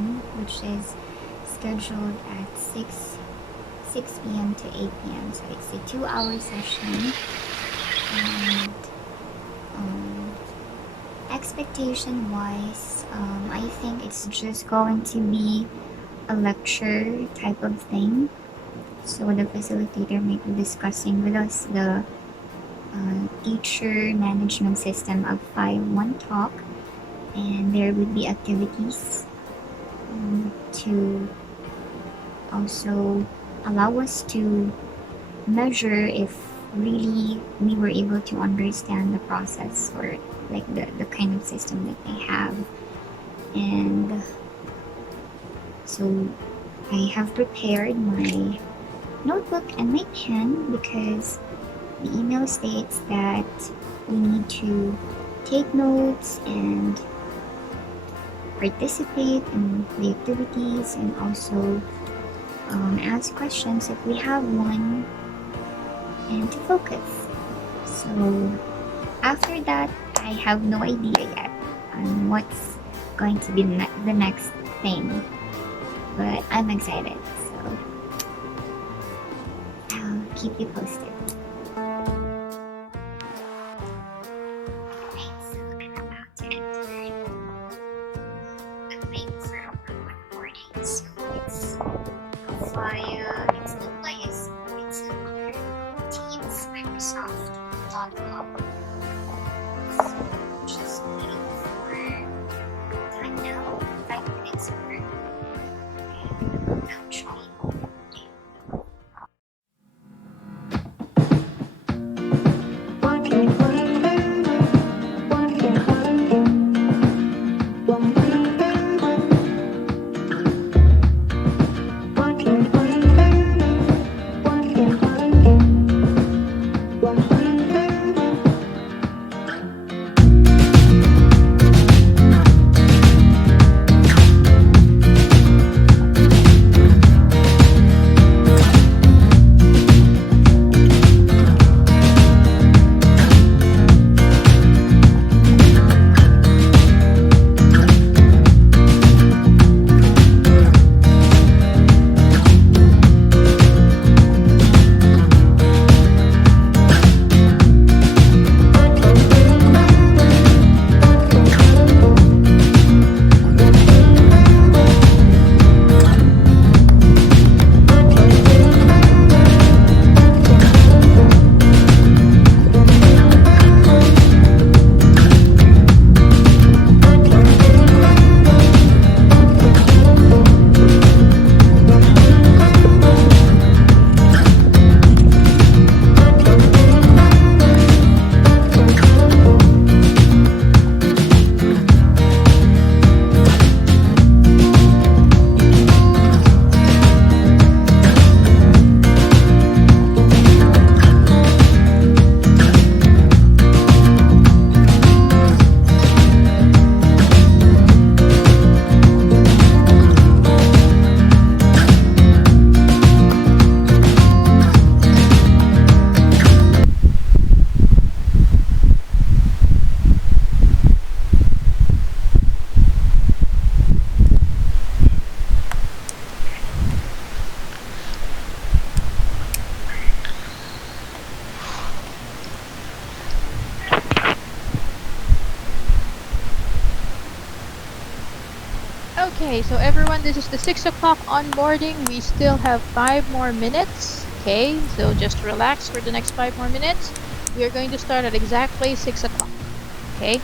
training, which is scheduled at 6 p.m. to 8 p.m. So it's a 2-hour session. And expectation wise, I think it's just going to be a lecture type of thing. So the facilitator might be discussing with us the teacher management system of 5-1 talk, and there would be activities to also allow us to measure if really we were able to understand the process, or like the kind of system that they have. And so I have prepared my notebook and my pen because the email states that we need to take notes and participate in the activities, and also ask questions if we have one, and to focus. So after that, I have no idea yet on what's going to be the next thing, but I'm excited, so I'll keep you posted. Alright, so I'm about to enter the link for onboarding. So it's not via Zoom, it's on Teams, Microsoft.com. So just waiting for time now, 5 minutes more, and I'll join. Okay, so everyone, this is the 6 o'clock onboarding. We still have 5 more minutes. Okay, so just relax for the next 5 more minutes. We are going to start at exactly 6 o'clock. Okay.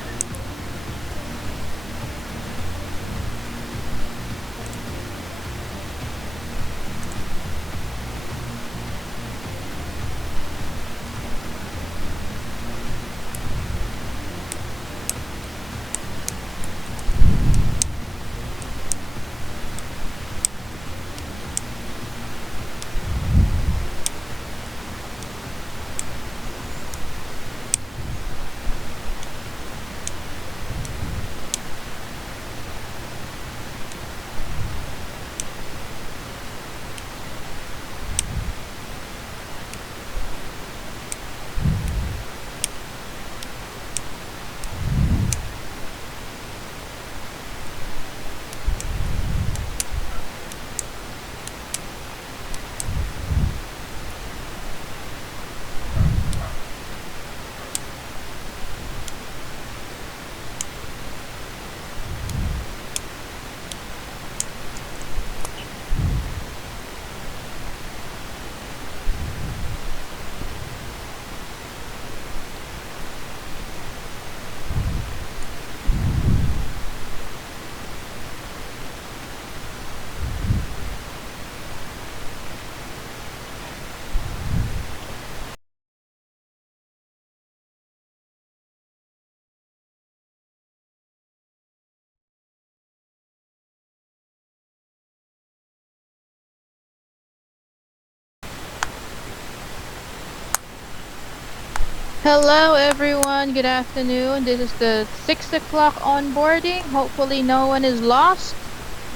Hello everyone, good afternoon. This is the 6 o'clock onboarding. Hopefully no one is lost.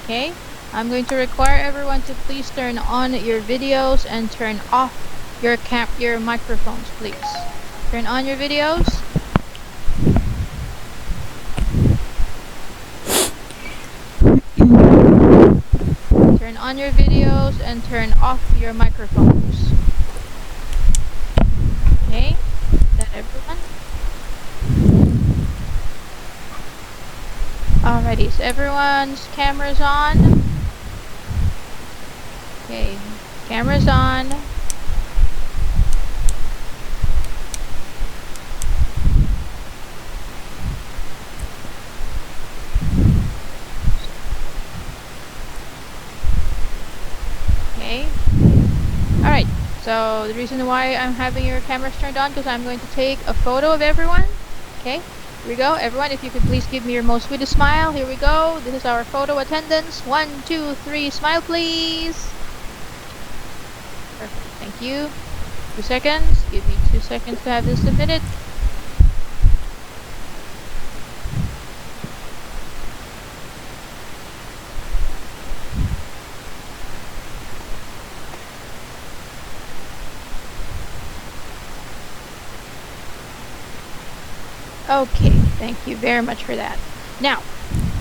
Okay, I'm going to require everyone to please turn on your videos and turn off your microphones, please. Turn on your videos. Turn on your videos and turn off your microphones. Okay, is that everyone? Alrighty, so everyone's cameras on. Okay, cameras on. Okay. Alright, so the reason why I'm having your cameras turned on because I'm going to take a photo of everyone. Okay, here we go. Everyone, if you could please give me your most sweetest smile. Here we go. This is our photo attendance. 1, 2, 3, smile please. Perfect, thank you. 2 seconds. Give me 2 seconds to have this submitted. Okay, thank you very much for that. Now,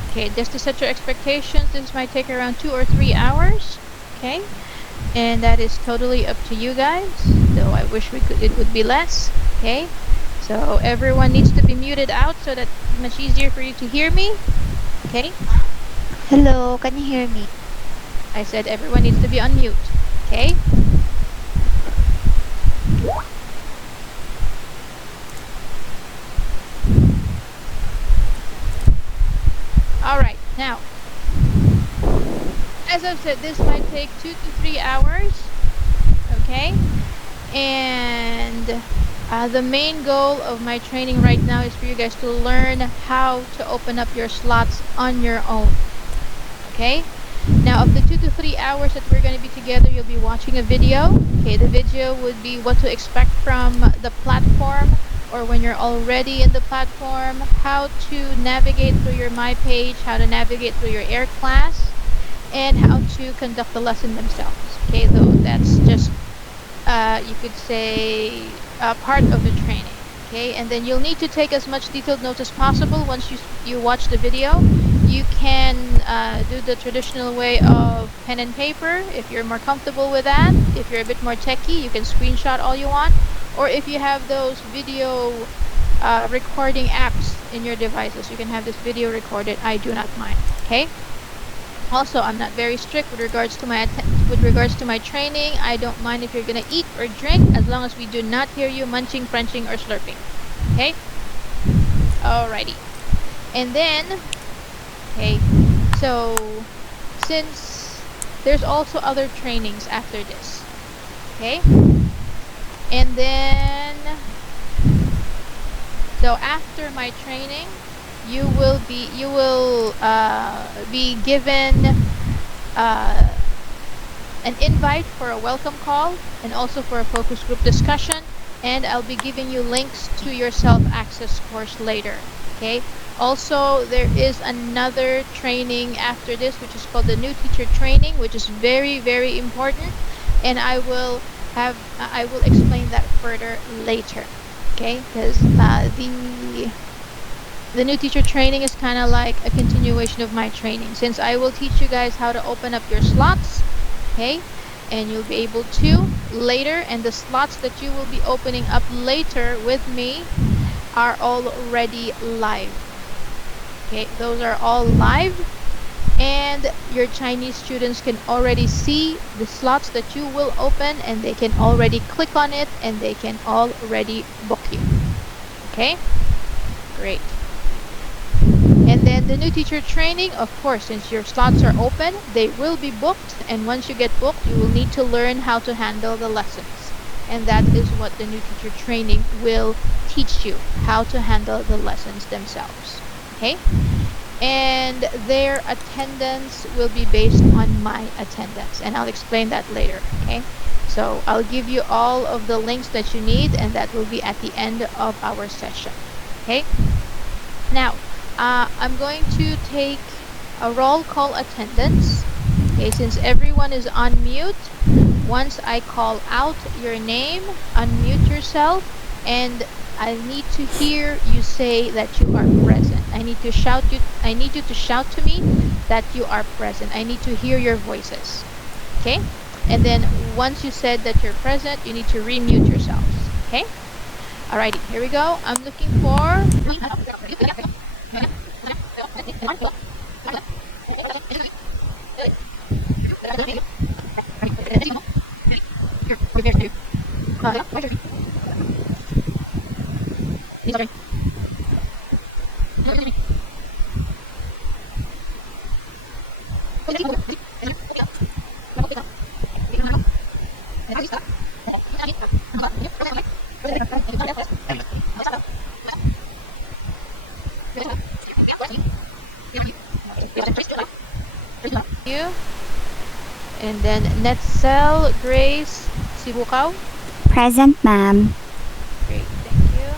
okay, just to set your expectations, this might take around 2 or 3 hours. Okay, and that is totally up to you guys. Though I wish it would be less. Okay, so everyone needs to be muted out so that it's much easier for you to hear me. Okay, Hello, can you hear me? I said everyone needs to be on mute. Okay. Alright, now, as I've said, this might take 2 to 3 hours, okay? And the main goal of my training right now is for you guys to learn how to open up your slots on your own, okay? Now, of the 2 to 3 hours that we're going to be together, you'll be watching a video. Okay, the video would be what to expect from the platform, or when you're already in the platform, how to navigate through your My Page, how to navigate through your AIR class, and how to conduct the lesson themselves. Okay, though that's just, you could say, part of the training. Okay, and then you'll need to take as much detailed notes as possible once you watch the video. You can do the traditional way of pen and paper if you're more comfortable with that. If you're a bit more techie, you can screenshot all you want. Or if you have those video recording apps in your devices, you can have this video recorded. I do not mind. Okay. Also, I'm not very strict with regards to my training. I don't mind if you're gonna eat or drink as long as we do not hear you munching, crunching, or slurping. Okay. Alrighty. And then, okay. So, since there's also other trainings after this. Okay. And then, so after my training, you will be given an invite for a welcome call and also for a focus group discussion, and I'll be giving you links to your self-access course later. Okay. Also, there is another training after this, which is called the new teacher training, which is very, very important, and I will explain that further later. Okay, because the new teacher training is kind of like a continuation of my training, since I will teach you guys how to open up your slots. Okay, and you'll be able to later, and the slots that you will be opening up later with me are already live. Okay, those are all live, and your Chinese students can already see the slots that you will open, and they can already click on it, and they can already book you. Okay, great. And then the new teacher training, of course, since your slots are open, they will be booked, and once you get booked, you will need to learn how to handle the lessons, and that is what the new teacher training will teach you, how to handle the lessons themselves. Okay, and their attendance will be based on my attendance, and I'll explain that later. Okay, so I'll give you all of the links that you need, and that will be at the end of our session. Okay, now I'm going to take a roll call attendance. Okay, since everyone is on mute, once I call out your name, unmute yourself, and I need to hear you say that you are present. I need you to shout to me that you are present. I need to hear your voices. Okay? And then once you said that you're present, you need to remute yourselves. Okay? Alrighty, here we go. I'm looking for you. And then Netzel Grace Sibukaw. Present, ma'am. Great, thank you.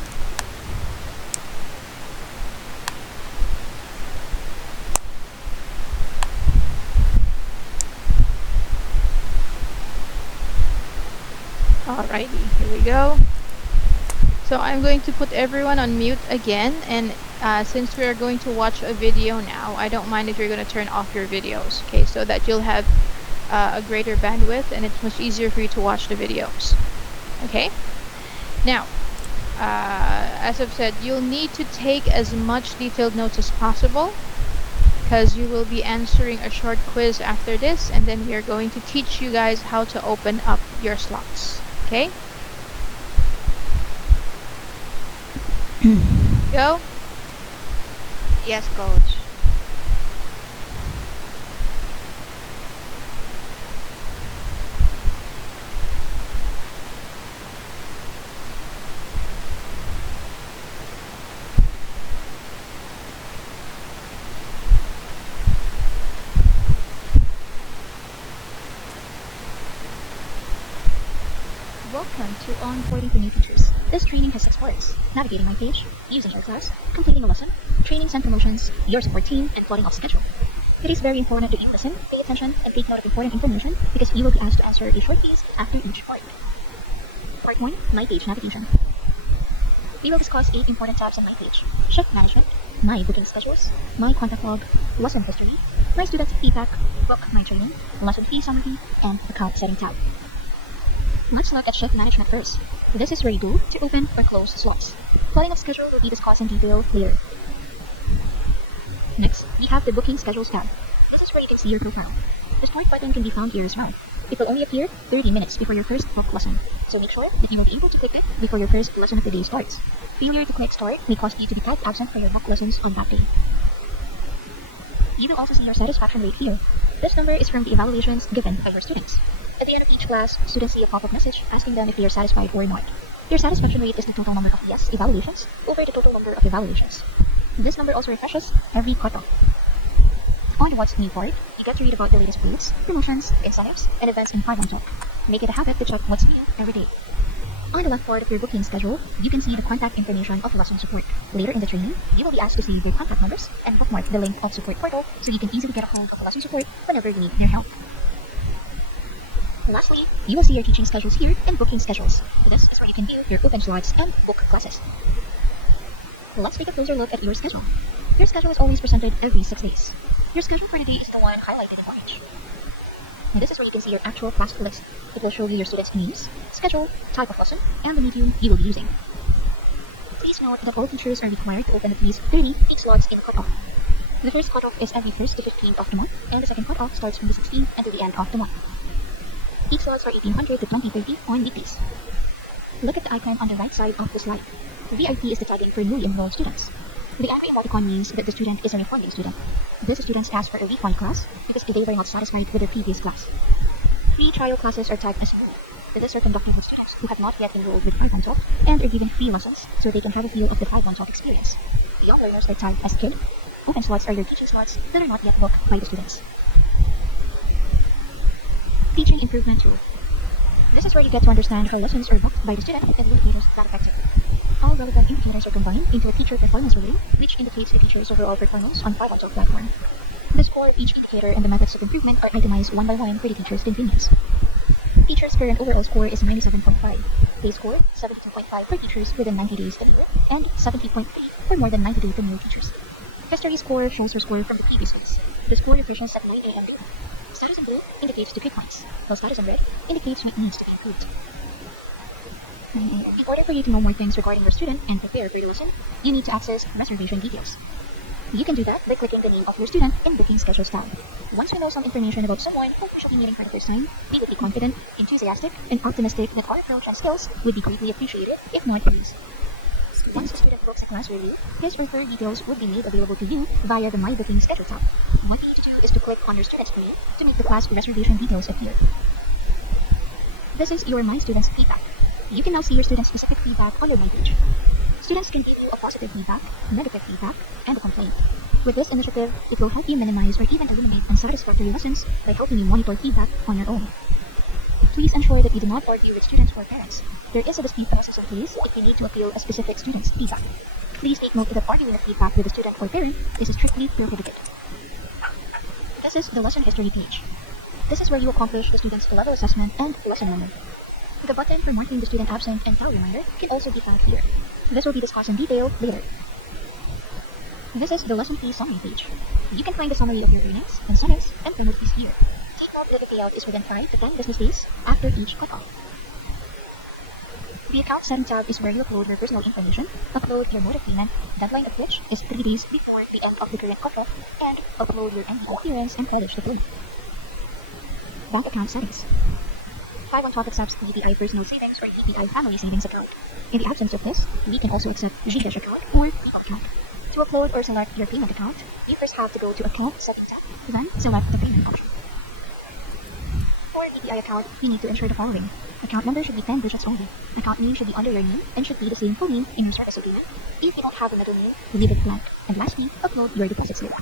Alrighty, here we go. So I'm going to put everyone on mute again, and since we are going to watch a video now, I don't mind if you're going to turn off your videos, okay, so that you'll have a greater bandwidth and it's much easier for you to watch the videos. Okay, now as I've said, you'll need to take as much detailed notes as possible, because you will be answering a short quiz after this, and then we are going to teach you guys how to open up your slots. Okay, go. Yes, coach. Welcome to Onboarding for New Teachers. This training has 6 parts: navigating my page, using your class, completing a lesson, trainings and promotions, your support team, and plotting off schedule. It is very important that you listen, pay attention, and take note of important information, because you will be asked to answer a short quiz after each part. Part 1, My Page Navigation. We will discuss 8 important tabs on My Page: shift management, my booking schedules, my contact log, lesson history, my student feedback, book my training, lesson fee summary, and account setting tab. Let's look at shift management first. This is where you go to open or close slots. Plotting of schedule will be discussed in detail later. Next, we have the booking schedules tab. This is where you can see your profile. The start button can be found here as well. It will only appear 30 minutes before your first book lesson, so make sure that you will be able to click it before your first lesson of the day starts. Failure to click start may cause you to be tagged absent for your book lessons on that day. You will also see your satisfaction rate here. This number is from the evaluations given by your students. At the end of each class, students see a pop-up message asking them if they are satisfied or not. Your satisfaction rate is the total number of yes evaluations over the total number of evaluations. This number also refreshes every cutoff. On the What's New part, you get to read about the latest booths, promotions, incentives, and events in 5-1 Talk. Make it a habit to check what's new every day. On the left part of your booking schedule, you can see the contact information of lesson support. Later in the training, you will be asked to save your contact numbers and bookmark the link of support portal so you can easily get a hold of lesson support whenever you need their help. Lastly, you will see your teaching schedules here and booking schedules. This is where you can view your open slots and book classes. Let's take a closer look at your schedule. Your schedule is always presented every 6 days. Your schedule for the day is the one highlighted in orange. And this is where you can see your actual class list. It will show you your students' names, schedule, type of lesson, and the medium you will be using. Please note that all teachers are required to open at least 30 paid slots in a cutoff. The first cutoff is every 1st to 15th of the month, and the second cutoff starts from the 16th until the end of the month. Peak slots are 1800 to 2030 on weekdays. Look at the icon on the right side of the slide. VIP is the tagging for newly enrolled students. The angry emoticon means that the student is a refunding student. These students ask for a refund class because they were not satisfied with their previous class. Free trial classes are tagged as newly. These are conducted with students who have not yet enrolled with 5-1 Talk and are given free lessons so they can have a feel of the 5-1 Talk experience. Young learners are tagged as kid. Open slots are your teaching slots that are not yet booked by the students. Teaching Improvement Tool. This is where you get to understand how lessons are booked by the student and the indicators that affect it. All relevant indicators are combined into a teacher performance rating, which indicates the teacher's overall performance on 5 on platform. The score of each indicator and the methods of improvement are itemized one by one for the teacher's convenience. Teacher's current overall score is 97.5. Base score 72.5 for teachers within 90 days tenure, and 70.3 for more than 90-day tenure teachers. History score shows her score from the previous days. The score reflects at 9 a.m. due. Status in blue indicates to kick points, while status in red indicates what needs to be improved. In order for you to know more things regarding your student and prepare for the lesson, you need to access reservation details. You can do that by clicking the name of your student in Booking Schedules tab. Once we know some information about someone who we shall be meeting for the first time, we would be confident, enthusiastic, and optimistic that our approach and skills would be greatly appreciated, if not praised. Once a student books a class with you, his or her details would be made available to you via the My Booking Schedule tab. What you need to do is to click on your student's name to make the class reservation details appear. This is your My Students feedback. You can now see your students' specific feedback on your My page. Students can give you a positive feedback, negative feedback, and a complaint. With this initiative, it will help you minimize or even eliminate unsatisfactory lessons by helping you monitor feedback on your own. Please ensure that you do not argue with students or parents. There is a dispute process in place if you need to appeal a specific student's feedback. Please take note that arguing with feedback with a student or parent is strictly prohibited. This is the lesson history page. This is where you accomplish the student's level assessment and lesson learning. The button for marking the student absent and file reminder can also be found here. This will be discussed in detail later. This is the lesson fee summary page. You can find the summary of your earnings, incentives, and penalties here. Take note that the payout is within 5 to 10 business days after each cutoff. The account setting tab is where you upload your personal information, upload your mode of payment, deadline of which is 3 days before the end of the current cutoff, and upload your NBE clearance and college diploma. Bank account settings. 5 on Top accepts DPI Personal Savings or DPI Family Savings account. In the absence of this, we can also accept GCash account or PayPal account. To upload or select your payment account, you first have to go to Account Setting tab, then select the payment option. For DPI account, you need to ensure the following. Account number should be 10 digits only. Account name should be under your name and should be the same full name in your service agreement. If you don't have a middle name, leave it blank. And lastly, upload your deposit slip.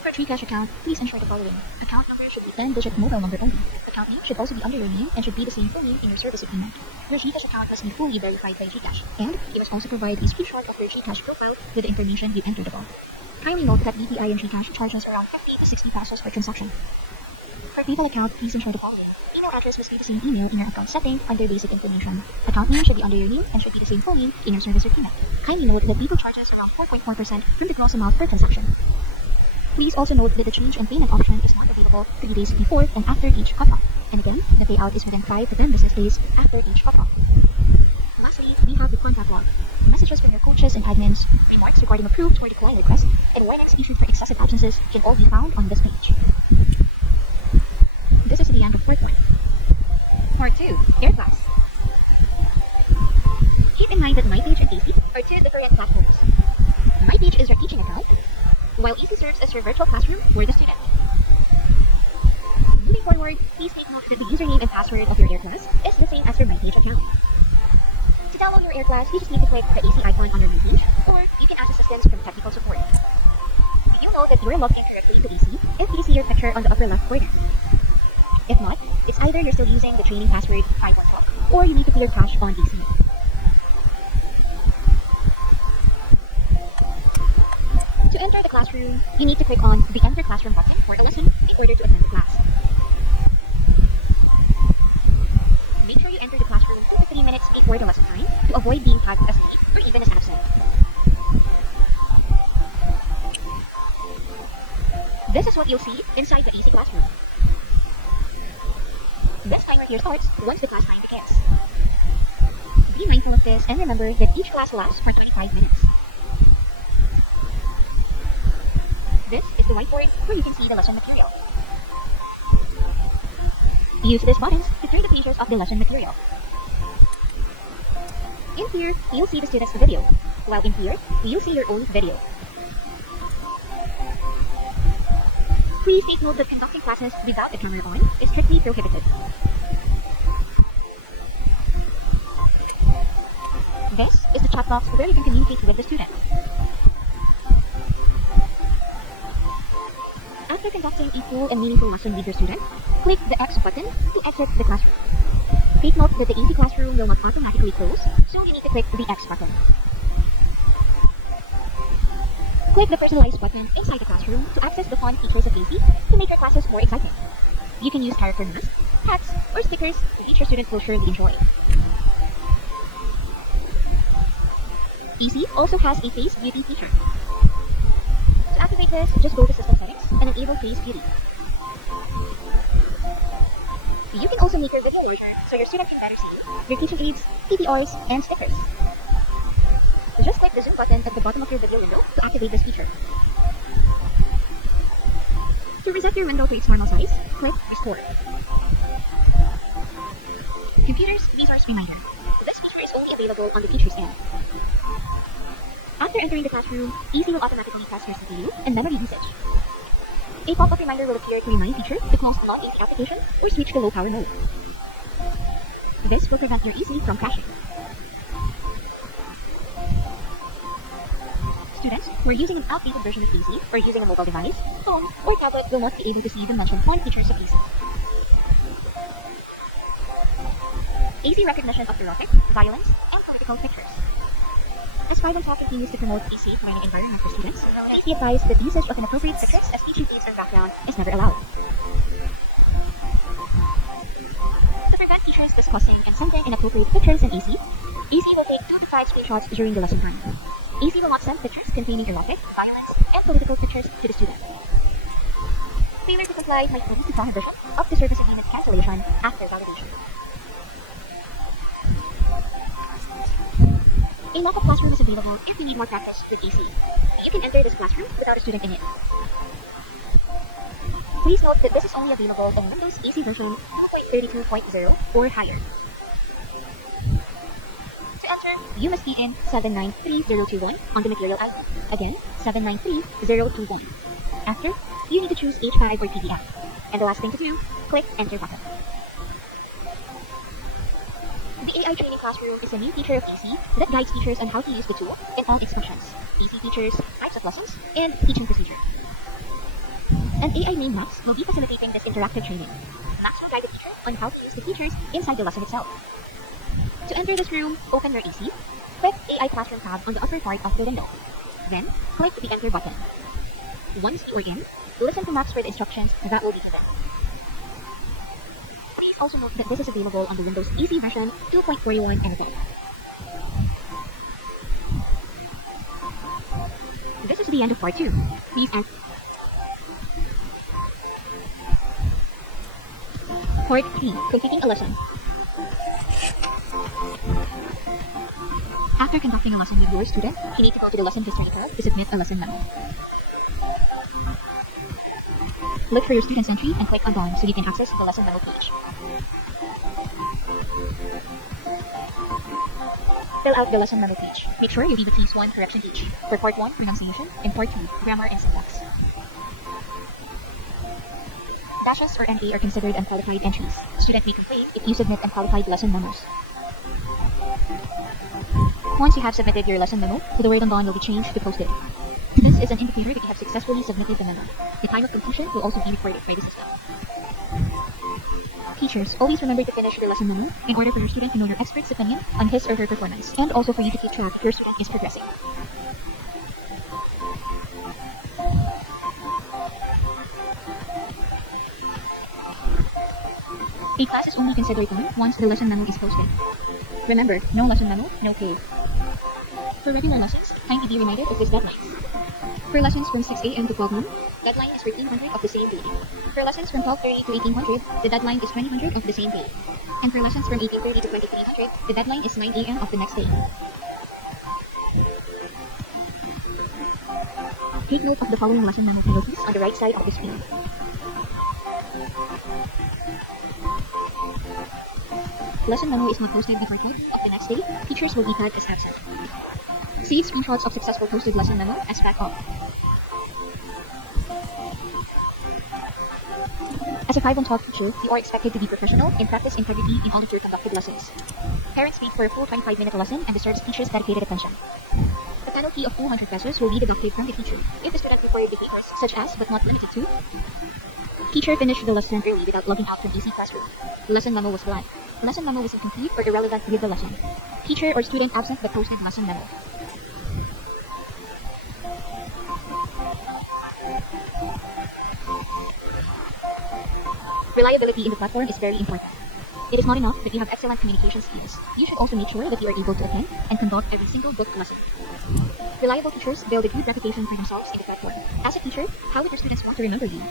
For GCash account, please ensure the following. Account number should be 10-digit mobile number only. Account name should also be under your name and should be the same full name in your service agreement. Your GCash account must be fully verified by GCash, and you must also provide a screenshot of your GCash profile with the information you entered above. Kindly note that DPI and GCash charges around 50 to 60 pesos per transaction. For PayPal account, please ensure the following. Email address must be the same email in your account setting under basic information. Account name should be under your name and should be the same full name in your service agreement. Kindly note that PayPal charges around 4.4% from the gross amount per transaction. Please also note that the change in payment option is not available 3 days before and after each cutoff. And again, the payout is within 5 to 10 business days after each cutoff. Lastly, we have the contact log. Messages from your coaches and admins, remarks regarding approved or declined requests, and warnings issued for excessive absences can all be found on this page. This is the end of part 1. Part 2, Air Class. Keep in mind that MyPage and AC are 2 different platforms. MyPage is your teaching account, while AC serves as your virtual classroom for the student. Moving forward, please take note that the username and password of your Air Class is the same as your MyPage account. To download your Air Class, you just need to click the AC icon on your MyPage, or you can ask assistance from technical support. You know that you are logged in correctly to AC if you see your picture on the upper left corner. If not, it's either you're still using the training password 512, or you need to clear cache on AC. To enter the classroom, you need to click on the Enter Classroom button for a lesson in order to attend the class. Make sure you enter the classroom 2 to 3 minutes before the lesson time to avoid being tagged as late or even as absent. This is what you'll see inside the AC classroom. This timer here starts once the class time begins. Be mindful of this and remember that each class lasts for 25 minutes. This is the whiteboard where you can see the lesson material. Use these buttons to turn the pages of the lesson material. In here, you'll see the student's video, while in here, you'll see your own video. Please take note that conducting classes without the camera on is strictly prohibited. This is the chat box where you can communicate with the student. After conducting a full and meaningful lesson with your student, click the X button to exit the classroom. Take note that the AC classroom will not automatically close, so you need to click the X button. Click the personalized button inside the classroom to access the fun features of AC to make your classes more exciting. You can use character masks, hats, or stickers which your students will surely enjoy. AC also has a face beauty feature. To activate this, just go to System Settings and enable Face Beauty. You can also make your video larger so your student can better see you, your teaching aids, PPRs, and stickers. Just click the zoom button at the bottom of your video window to activate this feature. To reset your window to its normal size, click Restore. Computers Resource Reminder. This feature is only available on the teacher's end. After entering the classroom, AC will automatically test your CPU and memory usage. A pop-up reminder will appear to remind teacher to close the non-AC application or switch to low power mode. This will prevent your AC from crashing. Students who are using an outdated version of AC or using a mobile device, phone, or tablet will not be able to see the mentioned fun features of AC. AC recognition of erotic, violence, and political pictures. As 5 on Top continues to promote a safe learning environment for students, please be advised that the usage of inappropriate pictures as teaching aids or background is never allowed. To prevent teachers discussing and sending inappropriate pictures in AC will take 2 to 5 screenshots during the lesson time. AC will not send pictures containing erotic, violence, and political pictures to the student. Failure to comply might lead to prohibition of the service agreement cancellation after validation. A mock-up classroom is available if you need more practice with AC. You can enter this classroom without a student in it. Please note that this is only available on Windows AC version 2.32.0 or higher. To enter, you must key in 793021 on the material ID. Again, 793021. After, you need to choose H5 or PDF. And the last thing to do, click Enter button. The AI Training Classroom is a new feature of AC that guides teachers on how to use the tool in all its functions, AC features, types of lessons, and teaching procedure. An AI named Max will be facilitating this interactive training. Max will guide the teacher on how to use the features inside the lesson itself. To enter this room, open your AC, click AI Classroom tab on the upper part of the window. Then, click the Enter button. Once you are in, listen to Max for the instructions that will be given. Please also note that this is available on the Windows AC version 2.41 and above. This is the end of part 2. Please answer. Part 3. Completing a lesson. After conducting a lesson with your student, you need to go to the Lesson History tab to submit a lesson memo. Look for your student's entry and click on Done so you can access the lesson memo page. Fill out the lesson memo page. Make sure you leave at least 1 correction each. For part 1, pronunciation, and part 2, grammar and syntax. Dashes or NA are considered unqualified entries. Student may complain if you submit unqualified lesson memos. Once you have submitted your lesson memo, the word "undone" will be changed to "posted." This is an indicator that you have successfully submitted the memo. The time of completion will also be recorded by the system. Teachers, always remember to finish your lesson memo in order for your student to know your expert's opinion on his or her performance, and also for you to keep track if your student is progressing. A class is only considered done once the lesson memo is posted. Remember, no lesson memo, no pay. For regular lessons, kindly be reminded of this deadline. For lessons from 6 a.m. to 12 noon, deadline is 1300 of the same day. For lessons from 12:30 to 1800, the deadline is 2000 of the same day. And for lessons from 18:30 to 2300, the deadline is 9 a.m. of the next day. Take note of the following lesson memo penalties on the right side of the screen. Lesson memo is not posted before 12 of the next day, teachers will be tagged as absent. Save screenshots of successful posted lesson memo as backup. As a 5 on 12 teacher, you are expected to be professional and practice integrity in all of your conducted lessons. Parents wait for a full 25-minute lesson and deserves teachers' dedicated attention. The penalty of 200 pesos will be deducted from the teacher if the student required behaviors such as, but not limited to, teacher finished the lesson early without logging out from AC classroom. Lesson memo was blank. Lesson memo was incomplete or irrelevant with the lesson. Teacher or student absent but posted lesson memo. Reliability in the platform is very important. It is not enough that you have excellent communication skills. You should also make sure that you are able to attend and conduct every single booked lesson. Reliable teachers build a good reputation for themselves in the platform. As a teacher, how would your students want to remember you?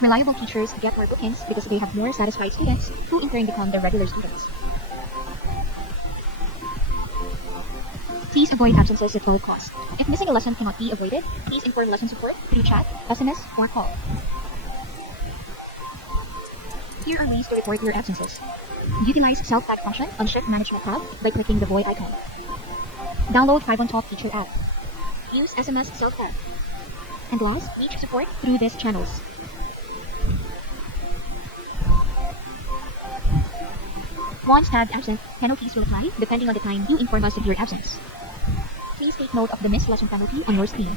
Reliable teachers get more bookings because they have more satisfied students who in turn become the regular students. Please avoid absences at all costs. If missing a lesson cannot be avoided, please inform lesson support through chat, SMS, or call. Here are ways to report your absences. Utilize self-tag function on Shift Management tab by clicking the void icon. Download 5OneTalk teacher app. Use SMS self-tag. And last, reach support through these channels. Once tagged absent, penalties will apply depending on the time you inform us of your absence. Please take note of the missed lesson penalty on your screen.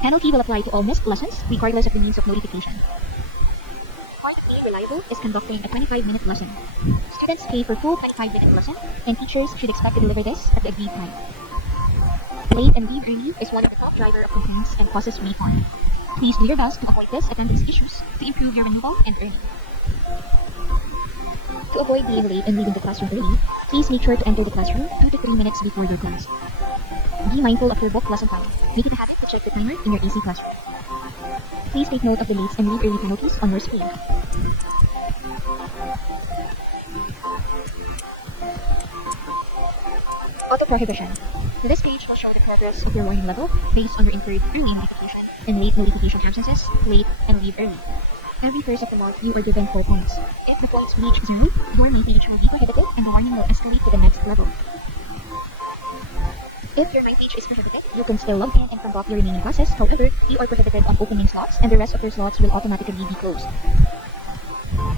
Penalty will apply to all missed lessons, regardless of the means of notification. Part of being reliable is conducting a 25-minute lesson. Students pay for full 25-minute lesson, and teachers should expect to deliver this at the agreed time. Late and leave early is one of the top driver of complaints and causes refund. Please do your best to avoid this attendance issues to improve your renewal and earning. To avoid being late and leaving the classroom early, please make sure to enter the classroom 2 to 3 minutes before your class. Be mindful of your book lesson time. Make it a habit to check the timer in your AC classroom. Please take note of the late and leave early penalties on your screen. Auto prohibition. This page will show the progress of your warning level based on your incurred early notification and late notification absences, late and leave early. Every first of the month, you are given 4 points. If the points reach 0, your main page will be prohibited and the warning will escalate to the next level. If your main page is prohibited, you can still log in and conduct your remaining classes. However, you are prohibited on opening slots and the rest of your slots will automatically be closed.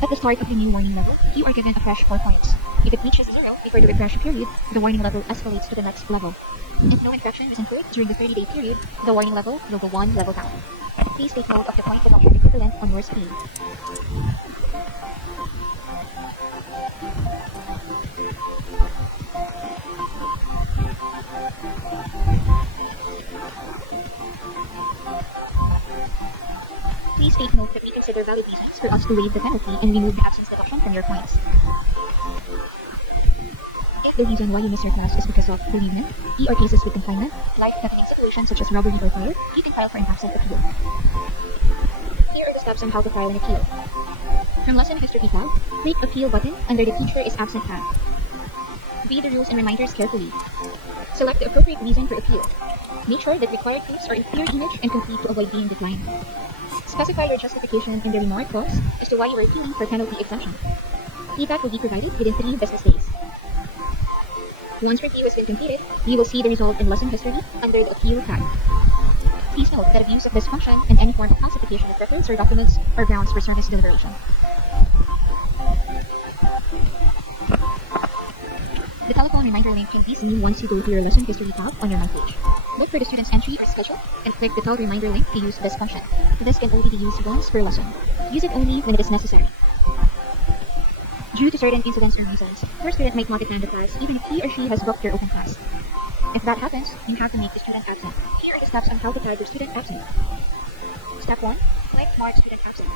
At the start of the new warning level, you are given a fresh 4 points. If it reaches 0 before the refresh period, the warning level escalates to the next level. If no infraction is incurred during the 30-day period, the warning level will go 1 level down. Please take note of the point deduction equivalent on your screen. Please take note that we consider valid reasons for us to waive the penalty and remove the absence deduction from your points. If the reason why you miss your class is because of bereavement, ER cases with confinement, life-threatening situations such as robbery or fire, you can file for an absent appeal. Here are the steps on how to file an appeal. From Lesson History tab, click Appeal button under the Teacher is Absent tab. Read the rules and reminders carefully. Select the appropriate reason for appeal. Make sure that required proofs are in clear image and complete to avoid being declined. Specify your justification in the remark clause as to why you are appealing for penalty exemption. Feedback will be provided within 3 business days. Once review has been completed, you will see the result in Lesson History under the Appeal tab. Please note that abuse of this function and any form of falsification of records or documents are grounds for service deliberation. The telephone reminder link can be seen once you go to your Lesson History tab on your My page. Look for the student's entry or schedule and click the tell reminder link to use this function. This can only be used once per lesson. Use it only when it is necessary. Due to certain incidents or reasons, your student might not attend the class even if he or she has booked their open class. If that happens, you have to make the student absent. Here are the steps on how to tag your student absent. Step 1. Click Mark Student Absent.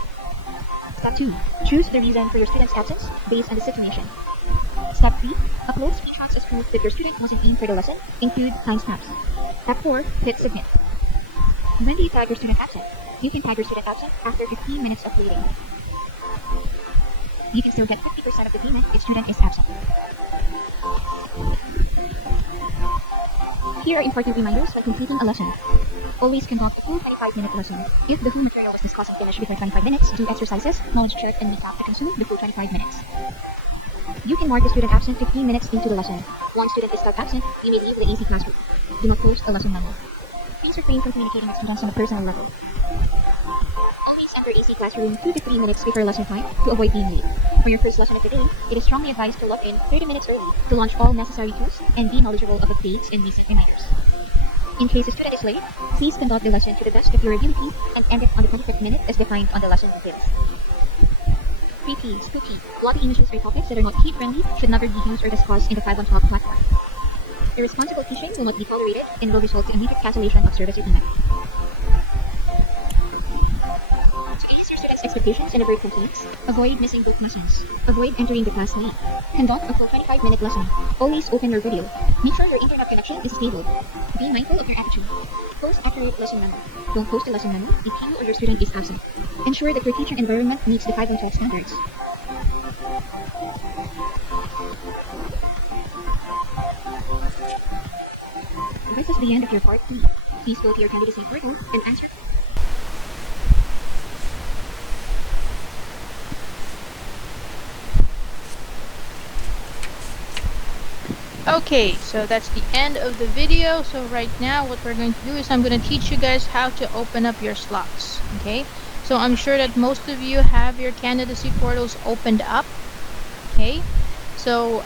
Step 2. Choose the reason for your student's absence based on the situation. Step 3. Upload screenshots as proof that your student wasn't in for the lesson, include timestamps. Step 4. Hit Submit. When do you tag your student absent? You can tag your student absent after 15 minutes of waiting. You can still get 50% of the payment if student is absent. Here are important reminders when completing a lesson. Always conduct a full 25-minute lesson. If the whole material was discussed and finished before 25 minutes, do exercises, knowledge check, and recap to consume the full 25 minutes. You can mark the student absent 15 minutes into the lesson. Once student is stuck absent, you may leave the AC classroom. Do not post a lesson memo. Please refrain from communicating with students on a personal level. enter AC classroom 2 to 3 minutes before lesson time to avoid being late. For your first lesson of the day, it is strongly advised to log in 30 minutes early to launch all necessary tools and be knowledgeable of updates and recent reminders. In case a student is late, please conduct the lesson to the best of your ability and end it on the 25th minute as defined on the lesson details. 3Ps. 2P. Lobby images or topics that are not kid-friendly should never be used or discussed in the 5 on Talk platform. Irresponsible teaching will not be tolerated and will result in immediate cancellation of service agreement. To ease your students' expectations and avoid complaints, avoid missing book lessons. Avoid entering the class late. Conduct a full 25-minute lesson. Always open your video. Make sure your internet connection is stable. Be mindful of your attitude. Post accurate lesson memo. Don't post a lesson memo if you or your student is absent. Ensure that your teaching environment meets the 5 on 12 standards. This is the end of your part 3. Please go to your candidacy portal and answer. Okay, so that's the end of the video. So right now what we're going to do is I'm going to teach you guys how to open up your slots. Okay, so I'm sure that most of you have your candidacy portals opened up. Okay, so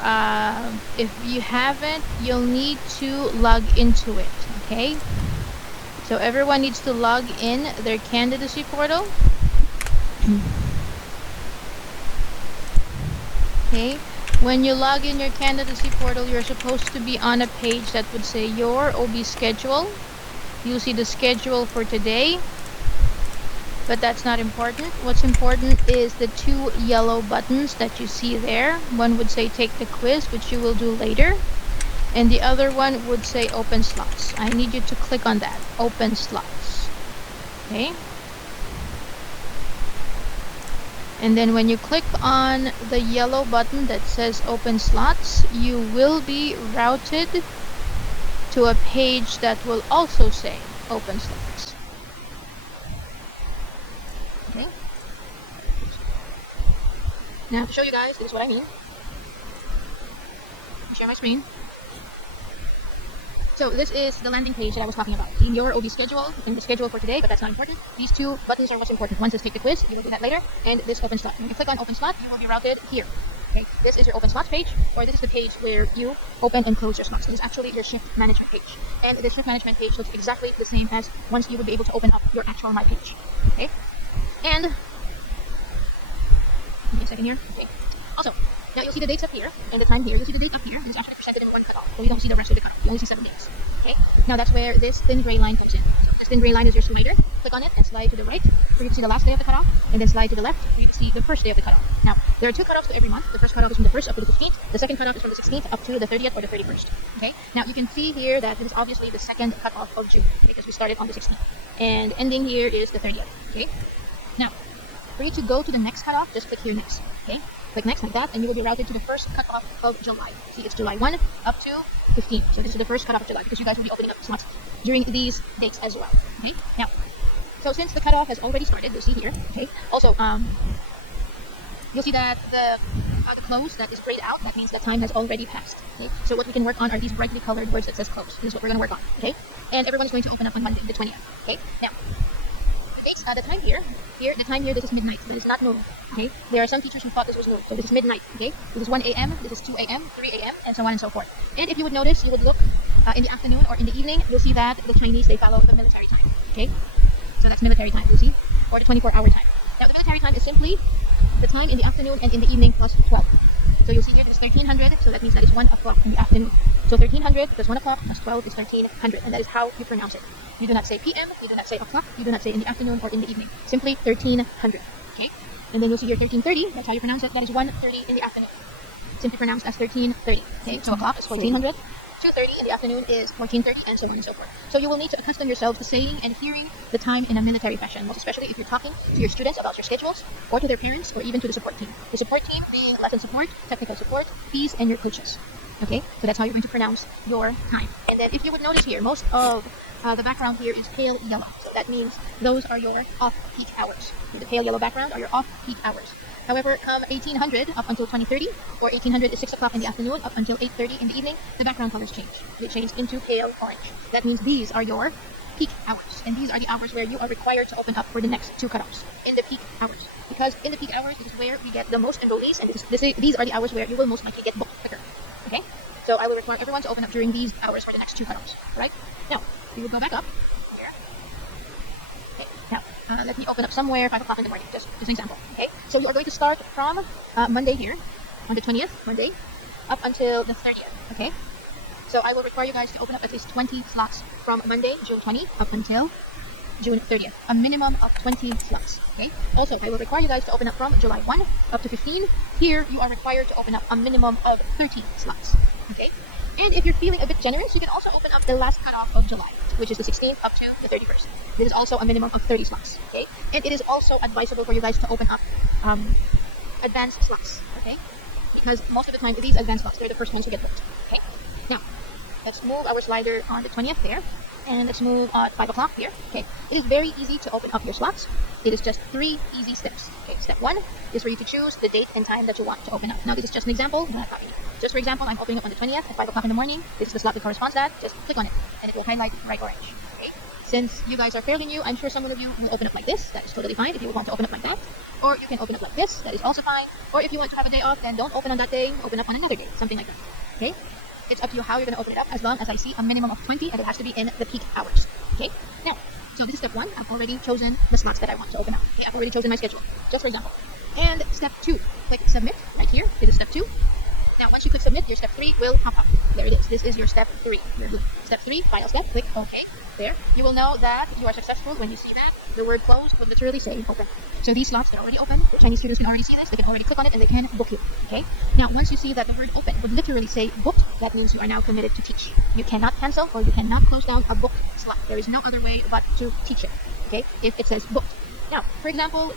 if you haven't, you'll need to log into it. Okay, so everyone needs to log in their candidacy portal. Okay, when you log in your candidacy portal, you're supposed to be on a page that would say your OB schedule. You'll see the schedule for today, but that's not important. What's important is the 2 yellow buttons that you see there. One would say take the quiz, which you will do later, and the other one would say open slots. I need you to click on that, open slots. Okay, and then when you click on the yellow button that says open slots, you will be routed to a page that will also say open slots. Okay, now to show you guys, this is what I mean. I'll share my screen. So this is the landing page that I was talking about. In your OB schedule, in the schedule for today, but that's not important. These 2 buttons are what's important. One says take the quiz, you will do that later, and this open slot. When you click on open slot, you will be routed here. Okay, this is your open slots page, or this is the page where you open and close your slots. This is actually your shift management page. And the shift management page looks exactly the same as once you would be able to open up your actual My page. Okay, and give me a second here. Okay, also, now you'll see the dates up here, and the time here. You'll see the date up here, and it's actually presented in one cutoff, so you don't see the rest of the cutoff. You only see 7 days. Okay, now that's where this thin gray line comes in. So this thin gray line is your slider. Click on it and slide to the right, for you to see the last day of the cutoff, and then slide to the left, for you to see the first day of the cutoff. Now, there are 2 cutoffs to every month. The first cutoff is from the 1st up to the 15th. The second cutoff is from the 16th up to the 30th or the 31st. Okay, now you can see here that this is obviously the second cutoff of June, because we started on the 16th, and ending here is the 30th. Okay, now for you to go to the next cutoff, just click here next. Okay, click next like that, and you will be routed to the first cutoff of July. See, it's July 1 up to 15. So this is the first cutoff of July, because you guys will be opening up slots during these dates as well. Okay, now, so since the cutoff has already started, you'll see here. Okay, also you'll see that the close that is grayed out, that means that time has already passed. Okay, so what we can work on are these brightly colored words that says close. This is what we're going to work on. Okay, and everyone is going to open up on Monday, the 20th. Okay, now. The time here, the time here, this is midnight, but it's not noon. Okay, there are some teachers who thought this was noon, so this is midnight. Okay, this is 1 a.m., this is 2 a.m., 3 a.m., and so on and so forth. And if you would notice, you would look in the afternoon or in the evening, you'll see that the Chinese, they follow the military time. Okay, so that's military time, you'll see, or the 24-hour time. Now, the military time is simply the time in the afternoon and in the evening plus 12. So you'll see here, this is 1300, so that means that is 1 o'clock in the afternoon. So 1300 plus 1 o'clock plus 12 is 1300, and that is how you pronounce it. You do not say PM, you do not say o'clock, you do not say in the afternoon or in the evening. Simply 1300. Okay? And then you'll see your 1330, that's how you pronounce it. That is 1:30 in the afternoon. Simply pronounced as 1330. Okay? So o'clock is 1400. 2:30 in the afternoon is 14:30, and so on and so forth. So you will need to accustom yourself to saying and hearing the time in a military fashion, most especially if you're talking to your students about your schedules, or to their parents, or even to the support team. The support team being lesson support, technical support, fees, and your coaches. Okay, so that's how you're going to pronounce your time. And then if you would notice here, most of the background here is pale yellow. So that means those are your off-peak hours. The pale yellow background are your off-peak hours. However, come 1800 up until 2030, or 1800 is 6 o'clock in the afternoon up until 8:30 in the evening, the background colors change. They change into pale orange. That means these are your peak hours. And these are the hours where you are required to open up for the next 2 cutoffs. In the peak hours. Because in the peak hours is where we get the most enrollees, and these are the hours where you will most likely get booked quicker. Okay? So I will require everyone to open up during these hours for the next 2 cutoffs. Alright? Now, we will go back up here. Okay, now, let me open up somewhere 5 o'clock in the morning, just an example. Okay? So you are going to start from Monday here, on the 20th, Monday, up until the 30th. Okay? So I will require you guys to open up at least 20 slots from Monday, June 20, up until June 30th. A minimum of 20 slots. Okay? Also, I will require you guys to open up from July 1 up to 15. Here, you are required to open up a minimum of 30 slots. Okay? And if you're feeling a bit generous, you can also open up the last cutoff of July, which is the 16th up to the 31st. This is also a minimum of 30 slots. Okay? And it is also advisable for you guys to open up advanced slots. Okay? Because most of the time, these advanced slots, they're the first ones who get booked. Okay? Now, let's move our slider on the 20th there. And let's move at 5 o'clock here. Okay. It is very easy to open up your slots. It is just 3 easy steps. Okay. Step 1 is for you to choose the date and time that you want to open up. Now, this is just an example. Just for example, I'm opening up on the 20th at 5 o'clock in the morning. This is the slot that corresponds to that. Just click on it, and it will highlight bright orange. Okay. Since you guys are fairly new, I'm sure some of you will open up like this. That is totally fine if you want to open up like that. Or you can open up like this. That is also fine. Or if you want to have a day off, then don't open on that day. Open up on another day. Something like that. Okay. It's up to you how you're going to open it up, as long as I see a minimum of 20, and it has to be in the peak hours. Okay? Now, so this is step 1. I've already chosen the slots that I want to open up. Okay? I've already chosen my schedule, just for example. And step 2, click submit right here. This is step 2. Now, once you click submit, your step 3 will pop up. There it is. This is your step 3. Step 3, final step. Click OK. There. You will know that you are successful when you see that. The word closed will literally say open. So these slots are already open. The Chinese students can already see this. They can already click on it and they can book you. Okay? Now, once you see that the word open would literally say booked, that means you are now committed to teach. You cannot cancel or you cannot close down a booked slot. There is no other way but to teach it. Okay? If it says booked. Now, for example,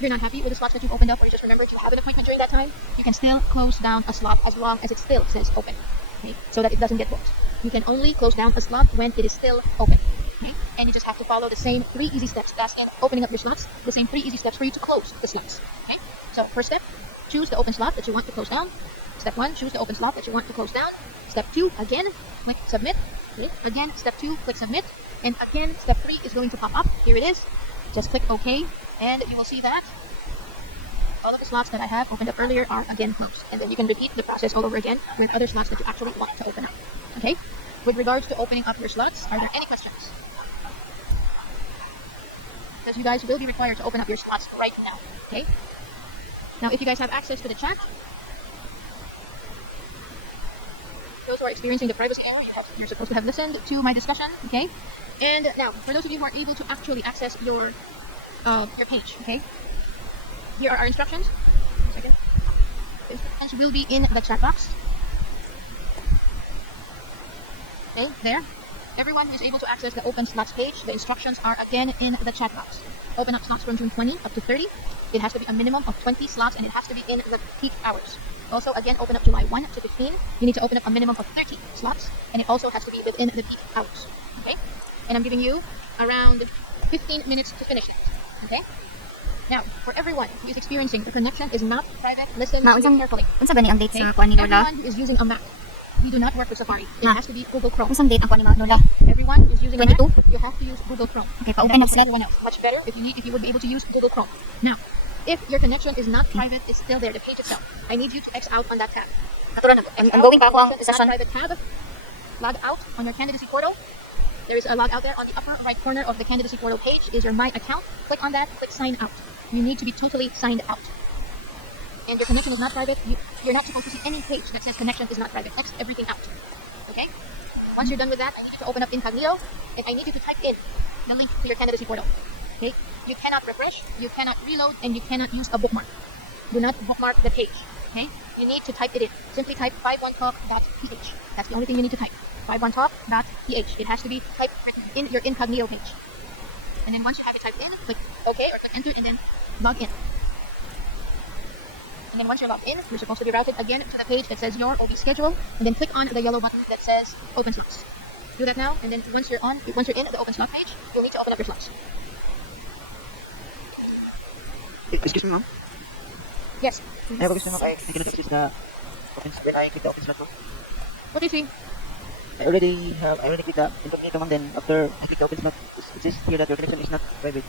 you're not happy with the slots that you've opened up, or you just remembered you have an appointment during that time, you can still close down a slot as long as it still says open. Okay? So that it doesn't get booked. You can only close down a slot when it is still open. Okay? And you just have to follow the same 3 easy steps as in opening up your slots, the same 3 easy steps for you to close the slots. Okay? So first step, choose the open slot that you want to close down. Step 1, choose the open slot that you want to close down. Step 2, again, click submit. Okay? Again, step 2, click submit. And again, step 3 is going to pop up. Here it is. Just click OK, and you will see that all of the slots that I have opened up earlier are again closed. And then you can repeat the process all over again with other slots that you actually want to open up. Okay? With regards to opening up your slots, are there any questions? Because you guys will be required to open up your slots right now. Okay? Now, if you guys have access to the chat, those who are experiencing the privacy error, you're supposed to have listened to my discussion. Okay? And now, for those of you who are able to actually access your page, okay? Here are our instructions. One second. The instructions will be in the chat box. Okay, there. Everyone who is able to access the open slots page, the instructions are again in the chat box. Open up slots from June 20 up to 30. It has to be a minimum of 20 slots, and it has to be in the peak hours. Also, again, open up July 1 to 15. You need to open up a minimum of 30 slots, and it also has to be within the peak hours. Okay? And I'm giving you around 15 minutes to finish it. Okay? Now, for everyone who is experiencing the connection is not private, listen carefully. Unsa gani ang date sa kuan ni Lola? Everyone who is using a Mac, we do not work with Safari. It has to be Google Chrome. Unsang date ang kuan ni Lola? Everyone who is using a Mac, 22? you have to use Google Chrome. Okay, pa-open up everyone else. Much better if you would be able to use Google Chrome. Now, if your connection is not private, it's still there, the page itself. I need you to X out on that tab. Natural na. I'm going pa ako ang It's not session. private tab. Log out on your candidacy portal. There is a log out there on the upper right corner of the candidacy portal page is your My Account. Click on that, click Sign Out. You need to be totally signed out. And your connection is not private. You're not supposed to see any page that says connection is not private. X everything out. Okay? Once you're done with that, I need you to open up Incognito, and I need you to type in the link to your candidacy portal. Okay? You cannot refresh, you cannot reload, and you cannot use a bookmark. Do not bookmark the page. Okay? You need to type it in. Simply type 51talk.ph. That's the only thing you need to type. 51talk.ph. It has to be typed in your Incognito page. And then once you have it typed in, click OK or click Enter, and then log in. And then once you're logged in, you're supposed to be routed again to the page that says your OB schedule, and then click on the yellow button that says Open Slots. Do that now, and then once you're in the Open Slot page, you'll need to open up your slots. Excuse me, ma'am. Yes. I have a question. I cannot access the open when I click the open slot. What do you see? I already clicked the incognito one, then after I click the open slot, it says here that your connection is not private.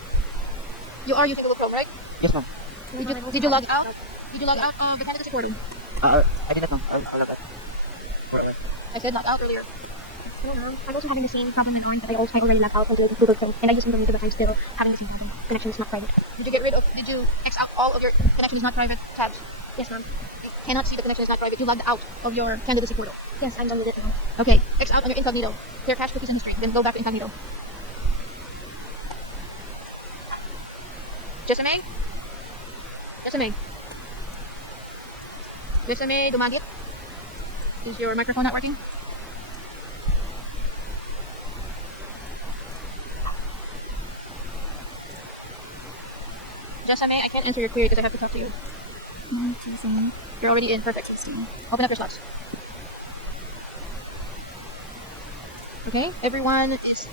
You are using Google Chrome, right? Yes, ma'am. Did you log out? Did you log out of the candidacy portal? I did not, ma'am. I'll log out. Alright. I said log out earlier. No, ma'am. I'm also having the same problem with orange that I already logged out of the Google Chrome, and I use incognito, but I'm still having the same problem. Connection is not private. Did you X out all of your connection is not private tabs? Yes, ma'am. You cannot see the connection is not private. You logged out of your candidacy portal. Yes, I'm done with it now. Okay, X out on your incognito. Clear cache cookies and history. Then go back to incognito. Jessamay? Jessamay, dumagit? Is your microphone not working? Jessamay, I can't answer your query because I have to talk to you. You're already in. Perfect. Open up your slots. Okay, everyone is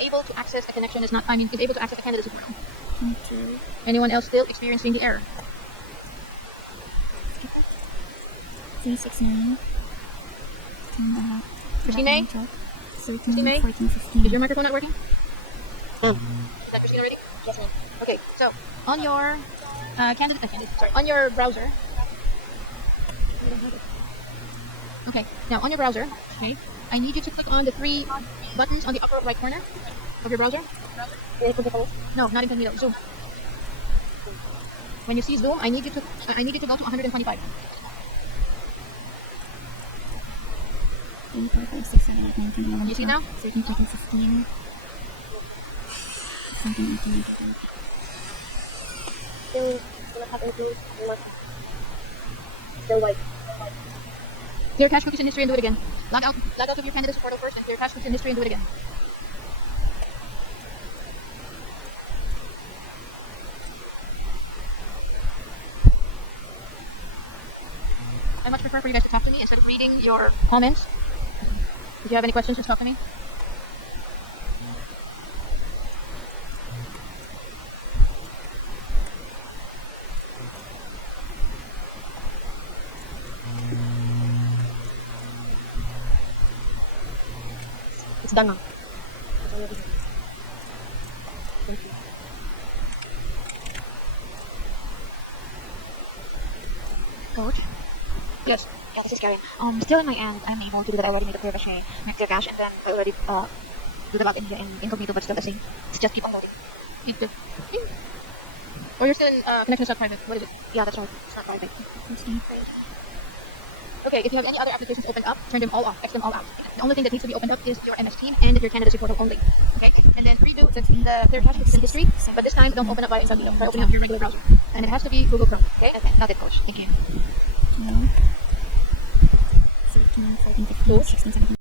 able to access a connection. Is able to access a candidacy portal. Okay. Anyone else still experiencing the error? 369. Christine, 13, May? 14, 15. Is your microphone not working? Is that Christina already? Yes, ma'am. Okay, so on your on your browser. Okay, now on your browser, okay, I need you to click on the three buttons on the upper right corner of your browser. No, not incognito. Zoom. When you see Zoom, I need you to go to 125. 3, 4, 5, 6, 7, 8, 9, 10, 11, You see 12, now? 13, 14, 15. 17, 18, 19, 20. Still white. Clear cache cookies and history and do it again. Log out of your candidacy portal first and clear cache cookies and history and do it again. I much prefer for you guys to talk to me instead of reading your comments. If you have any questions, just talk to me. It's done now. Coach? Yes. Yeah, this is Karen. Still on my end, I'm able to do that. I already made a clear cache, and then I already do the login here in incognito, but still the same. It's just keep on loading. Or you're still in connection start private. What is it? Yeah, that's right. It's not private. Okay, if you have any other applications opened up, turn them all off, X them all out. The only thing that needs to be opened up is your MS Team and your candidacy portal only. Okay? And then redo the clear cache cookies and history, but this time don't open up via incognito. Try opening up your regular browser. And it has to be Google Chrome. Okay? Not it, Coach. Thank you. 13, 14, 15, 16, 17.